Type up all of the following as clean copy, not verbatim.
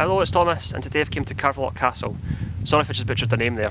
Hello, it's Thomas, and today I've came to Caeverlock Castle. Sorry if I just butchered the name there.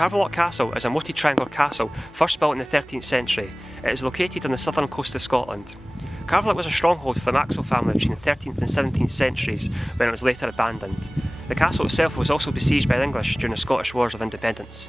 Caeverlock Castle is a moated triangular castle first built in the 13th century. It is located on the southern coast of Scotland. Caeverlock was a stronghold for the Maxwell family between the 13th and 17th centuries when it was later abandoned. The castle itself was also besieged by the English during the Scottish Wars of Independence.